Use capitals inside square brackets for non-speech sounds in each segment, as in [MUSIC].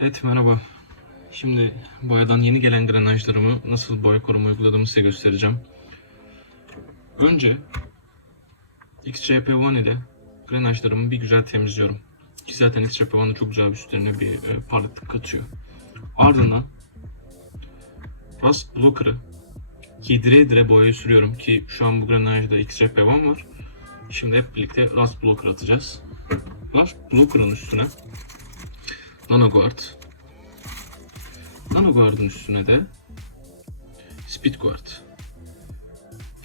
Evet merhaba. Şimdi boyadan yeni gelen granajlarımı nasıl boya koruma uyguladığımı size göstereceğim. Önce XCP1 ile granajlarımı bir güzel temizliyorum. Ki zaten XCP1 da çok güzel üstlerine bir e, parlaklık katıyor. Ardından Rust Blocker'ı yedire dire boyaya sürüyorum ki şu an bu granajda XCP1 var. Şimdi hep birlikte Rust Blocker atacağız. Rust Blocker'ın üstüne NanoGuard NanoGuard'ın üstüne de SpeedGuard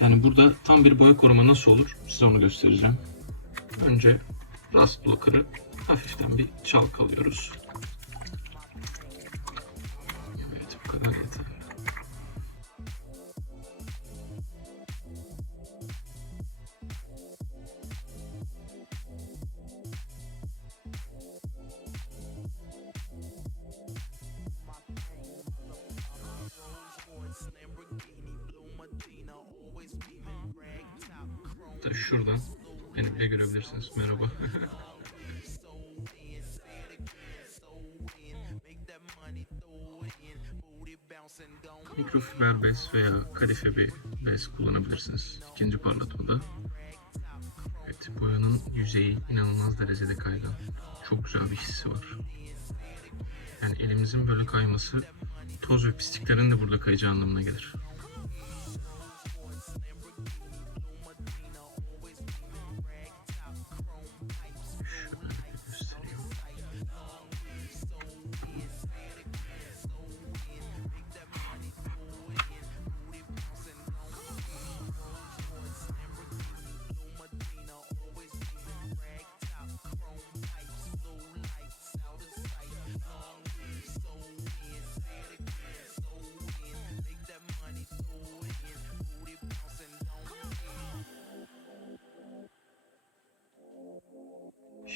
yani burada tam bir boya koruma nasıl olur size onu göstereceğim. Önce Rust Blocker'ı hafiften bir çalkalıyoruz. Şuradan beni bile görebilirsiniz. Merhaba. [LAUGHS] Mikrofiber bez veya kadife bir bez kullanabilirsiniz. İkinci parlatmada. Evet, boyanın yüzeyi inanılmaz derecede kaygan. Çok güzel bir hissi var. Yani elimizin böyle kayması toz ve pisliklerin de burada kayacağı anlamına gelir.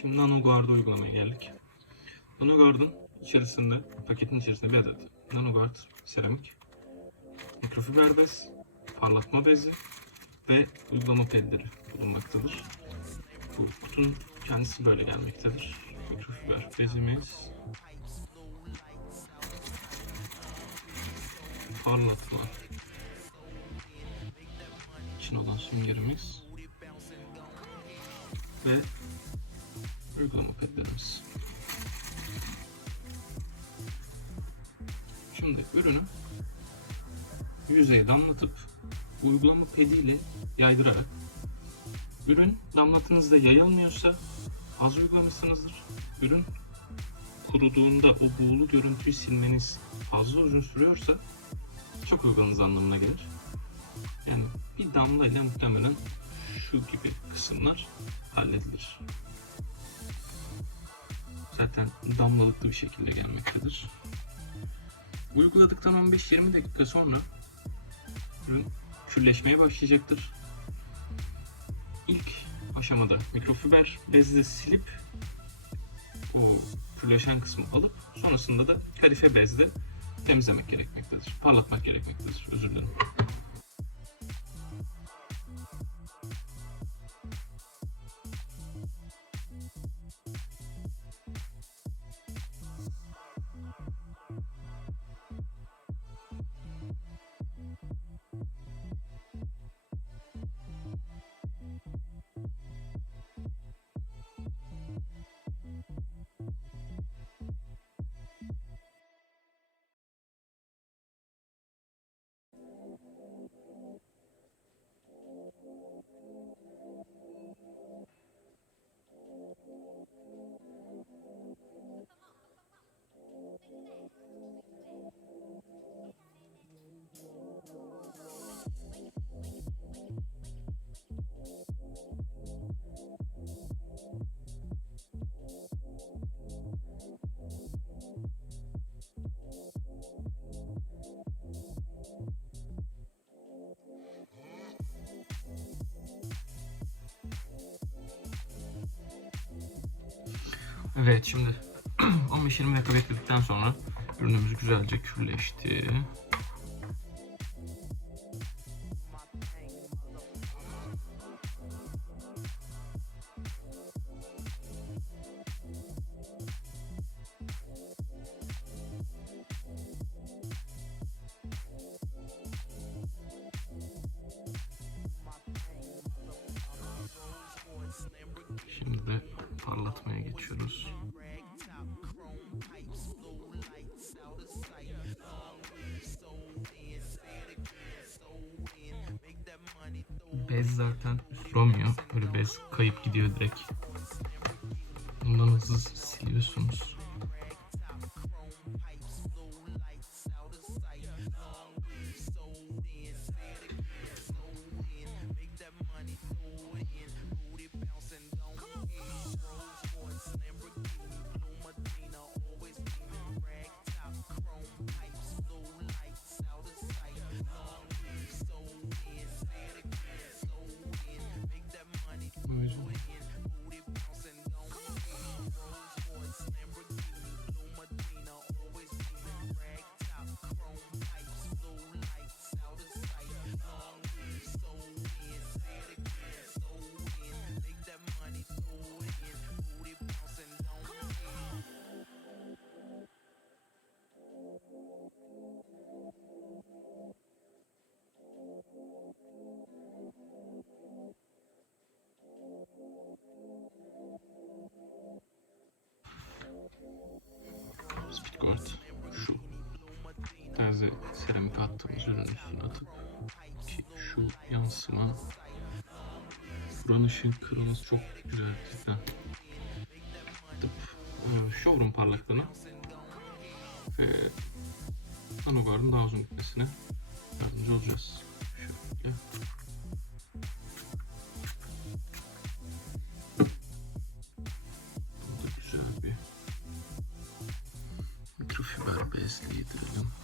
Şimdi NanoGuard'ı uygulamaya geldik. NanoGuard'ın içerisinde, paketin içerisinde bir adet NanoGuard seramik, mikrofiber bez, parlatma bezi ve uygulama pedleri bulunmaktadır. Bu kutunun kendisi böyle gelmektedir. Mikrofiber bezimiz, parlatma için olan süngerimiz ve uygulama pedlerimiz. Şimdi ürünü yüzeye damlatıp uygulama pediyle yaydırarak ürün damlatınızda yayılmıyorsa az uygulamışsınızdır. Ürün kuruduğunda o buğulu görüntüyü silmeniz fazla uzun sürüyorsa çok uyguladığınız anlamına gelir. Yani bir damla ile muhtemelen şu gibi kısımlar halledilir zaten damlalıklı bir şekilde gelmektedir. Uyguladıktan 15-20 dakika sonra ürün kürleşmeye başlayacaktır. İlk aşamada mikrofiber bezle silip o kürleşen kısmı alıp sonrasında da kadife bezle temizlemek gerekmektedir. Parlatmak gerekmektedir. Özür dilerim. Evet şimdi [CLEARS THROAT] 15-20 dakika bekledikten sonra ürünümüz güzelce kürleşti. Kısmına geçiyoruz. Bez zaten duramıyor. Böyle bez kayıp gidiyor direkt. Bundan hızlı siliyorsunuz. Ürünün üstüne atıp ki şu yansıma buranın ışığın kırılması çok güzel cidden. Atıp e, showroom parlaklığına ve Anogar'ın daha uzun gitmesine yardımcı olacağız. Şöyle. Burada güzel bir mikrofiber bezle yedirelim.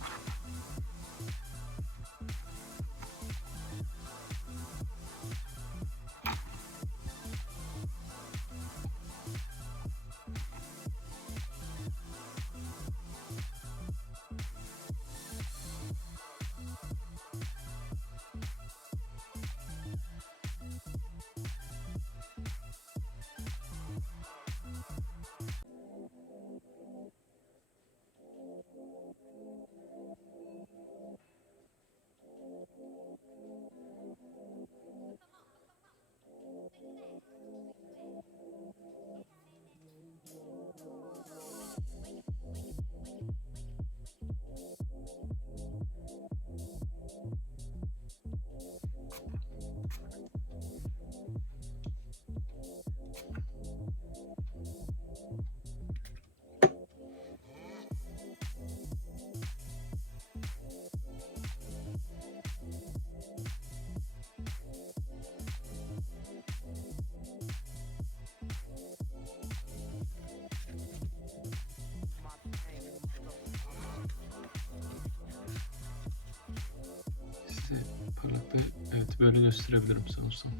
Böyle gösterebilirim sanırsam.